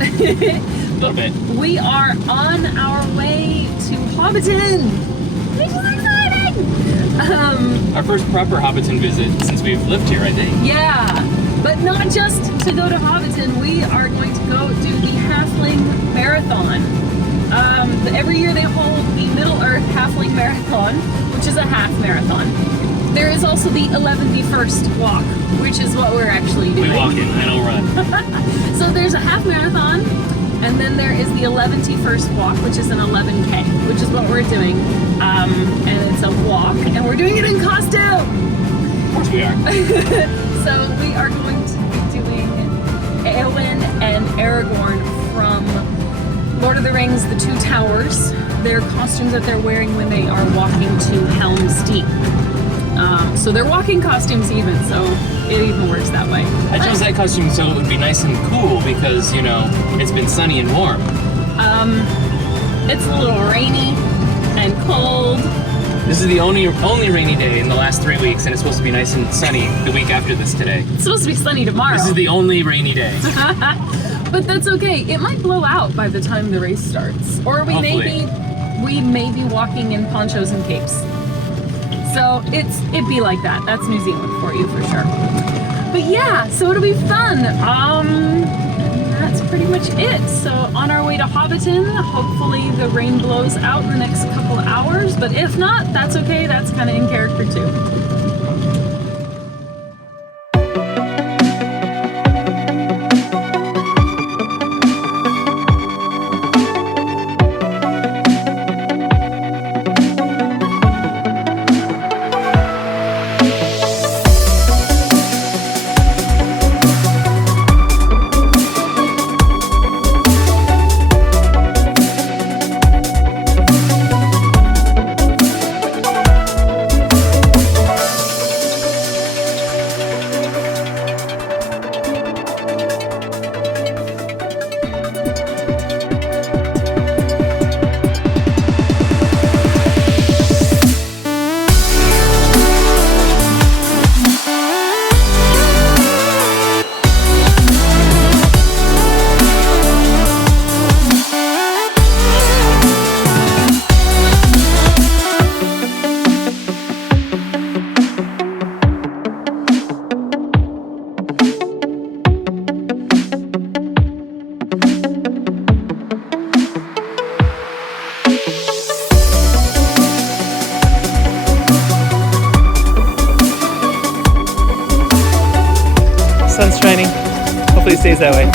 A little bit. We are on our way to Hobbiton, which is exciting! Our first proper Hobbiton visit since we've lived here, I think. Yeah, but not just to go to Hobbiton, we are going to go do the Halfling Marathon. Every year they hold the Middle-earth Halfling Marathon, which is a half marathon. There is also the 11th walk, which is what we're actually doing. We walk in, I don't run. So there's a half marathon, and then there is the 11th walk, which is an 11K, which is what we're doing. And it's a walk, and we're doing it in costume! Of course we are. So we are going to be doing Eowyn and Aragorn from Lord of the Rings, The Two Towers. Their costumes that they're wearing when they are walking to Helm's Deep. So they're walking costumes even, so it even works that way. I chose that costume so it would be nice and cool because, you know, it's been sunny and warm. It's a little rainy and cold. This is the only rainy day in the last 3 weeks, and it's supposed to be nice and sunny the week after this today. It's supposed to be sunny tomorrow. This is the only rainy day. But that's okay. It might blow out by the time the race starts. Or we may be walking in ponchos and capes. So it'd be like that. That's New Zealand for you for sure. But yeah, so it'll be fun. That's pretty much it. So on our way to Hobbiton, hopefully the rain blows out in the next couple of hours. But if not, that's okay. That's kind of in character too. Sun's shining. Hopefully it stays that way.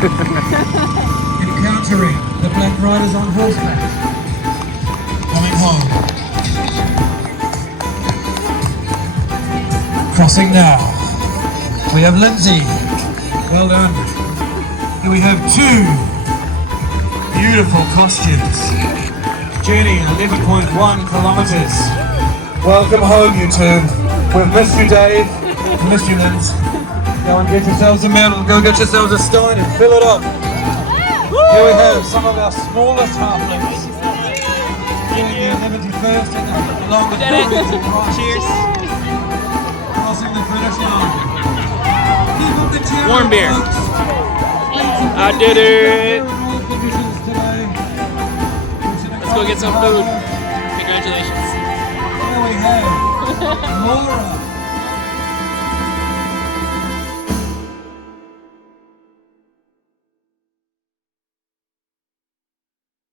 Encountering the black riders on horseback. Coming home. Crossing now. We have Lindsay. Well done. Here we have two beautiful costumes. Journey 11.1 kilometers. Welcome home, you two. We've missed you, Dave. We've missed you, Linz. Go and get yourselves a medal. Go get yourselves a stein and fill it up. Woo! Here we have some of our smallest halflings doing the 11th along with Hobbit and Ross. Cheers. Crossing the finish line. Keep up the cheering, Warm beer. folks. I did it. In all conditions today. Let's go get some food. Congratulations. Here we have Laura